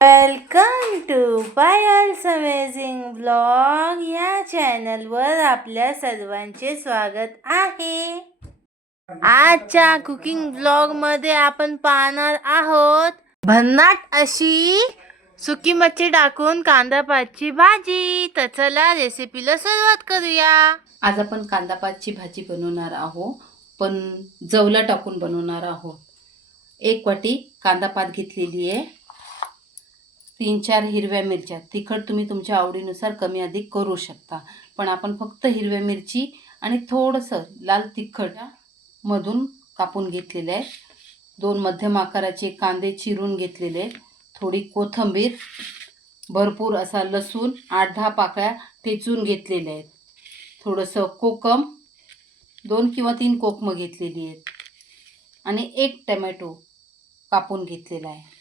Welcome to Payal's amazing blog या चॅनलवर आपल्या सर्वांचे स्वागत आहे. आजच्या कुकिंग ब्लॉगमध्ये आपण पाहणार आहोत भन्नाट अशी सुकी मच्छी टाकून कांदापातची भाजी. तर चला रेसिपीला सुरुवात करूया. आज आपण कांदापातची भाजी बनवणार आहोत पण जवला टाकून बनवणार आहोत. एक वाटी कांदापात घेतलेली आहे. तीन चार हिरव्या मिरच्या. तिखट तुम्ही तुमच्या आवडीनुसार कमी अधिक करू शकता. पण आपण फक्त हिरव्या मिरची आणि थोडंसं लाल तिखट मधून कापून घेतलेलं आहे दोन मध्यम आकाराचे कांदे चिरून घेतलेले आहेत. थोडी कोथिंबीर भरपूर असा लसूण आठ दहा पाकळ्या ठेचून घेतलेल्या आहेत. थोडंसं कोकम दोन किंवा तीन कोकमं घेतलेली आहेत. आणि एक टमॅटो कापून घेतलेला आहे.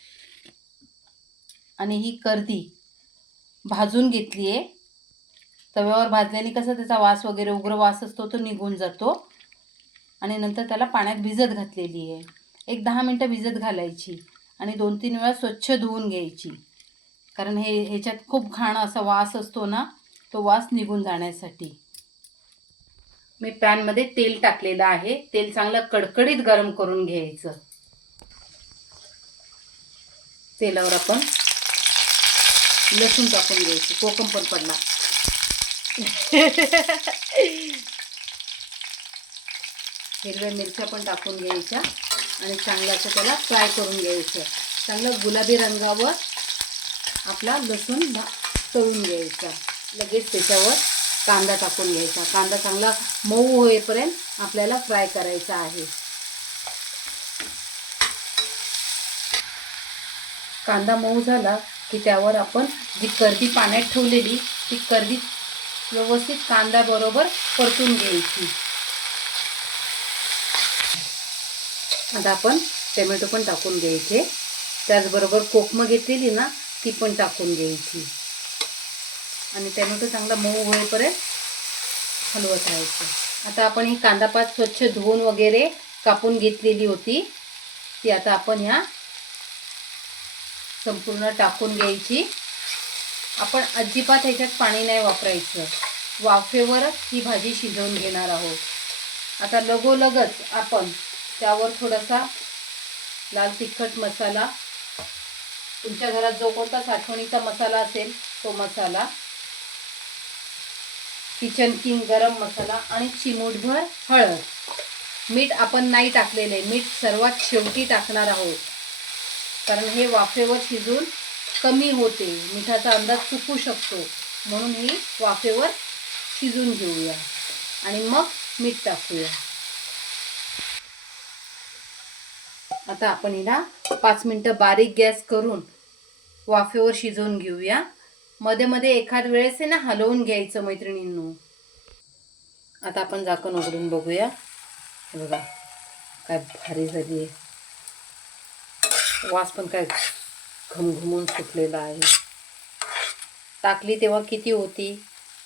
आणि ही कर्दी भाजून घेतली आहे तव्यावर भाजल्याने कसं त्याचा वास वगैरे उग्र वास असतो तो निघून जातो. आणि नंतर त्याला पाण्यात भिजत घातलेली आहे. एक दहा मिनटं भिजत घालायची आणि दोन तीन वेळा स्वच्छ धुवून घ्यायची. कारण हे ह्याच्यात खूप घाण असा वास असतो ना तो वास निघून जाण्यासाठी. मी पॅनमध्ये तेल टाकलेलं आहे. तेल चांगलं कडकडीत गरम करून घ्यायचं. तेलावर आपण लसूण टाकून घ्यायची कोकम पण पडला हिरव्या मिरच्या पण टाकून घ्यायच्या आणि चांगलं असं त्याला फ्राय करून घ्यायचं. चांगलं गुलाबी रंगावर आपला लसूण भा तळून घ्यायचा. लगेच त्याच्यावर कांदा टाकून घ्यायचा. कांदा चांगला मऊ होईपर्यंत आपल्याला फ्राय करायचा आहे. कांदा मऊ झाला की त्यावर आपण जी कर्दी पाण्यात ठेवलेली ती कर्दी व्यवस्थित कांद्याबरोबर परतून घ्यायची. आता आपण टमॅटो पण टाकून घ्यायचे. त्याचबरोबर कोकमं घेतलेली ना ती पण टाकून घ्यायची. आणि टमॅटो चांगला मऊ होईपर्यंत हलवत राहायचं. आता आपण ही कांदा पात स्वच्छ धुवून वगैरे कापून घेतलेली होती. ती आता आपण ह्या संपूर्ण टाकून घ्यायची. आपण अजिबात ह्याच्यात पाणी नाही वापरायचं. वाफेवरच ही भाजी शिजवून घेणार आहोत. आता लगोलगच आपण त्यावर थोडासा लाल तिखट मसाला तुमच्या घरात जो कोणता साठवणीचा मसाला असेल तो मसाला किचन किंग गरम मसाला आणि चिमूटभर हळद. मीठ आपण नाही टाकलेलं आहे. मीठ सर्वात शेवटी टाकणार आहोत. कारण हे वाफेवर शिजून कमी होते. मिठाचा अंदाज चुकू शकतो. म्हणून ही वाफेवर शिजून घेऊया. आणि मग मीठ टाकूया. आता आपण हिला पाच मिनटं बारीक गॅस करून वाफेवर शिजवून घेऊया. मध्ये मध्ये एखाद वेळेस आहे ना हलवून घ्यायचं मैत्रिणींनो. आता आपण झाकण उघडून बघूया. बघा काय भारी झाली आहे. वास पण काय घमघमून सुटलेला आहे. टाकली तेव्हा किती होती?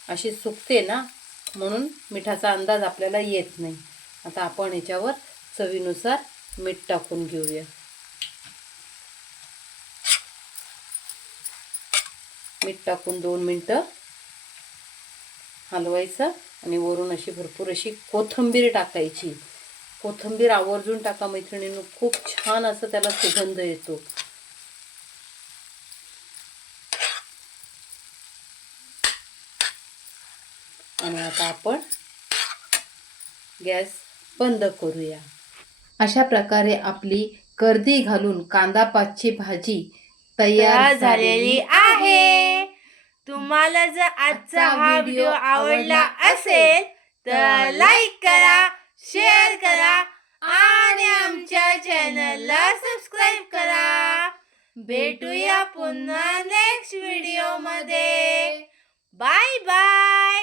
अशी सुकते ना? म्हणून मिठाचा अंदाज आपल्याला येत नाही. आता आपण याच्यावर चवीनुसार मीठ टाकून घेऊया. मीठ टाकून दोन मिनटं हलवायचं आणि वरून अशी भरपूर अशी कोथिंबीर टाकायची. कोथिंबीर आवर्जून टाका मैत्रिणींनो. खूप छान असं त्याला सुगंध येतो. आणि आता आपण गॅस बंद करूया. अशा प्रकारे आपली कर्दी घालून कांदा पातची भाजी तयार झालेली आहे. तुम्हाला जर आजचा हा व्हिडिओ आवडला असेल तर लाईक करा. शेअर करा आणि आमच्या चॅनलला सबस्क्राईब करा. भेटूया पुन्हा नेक्स्ट व्हिडिओमध्ये. Bye bye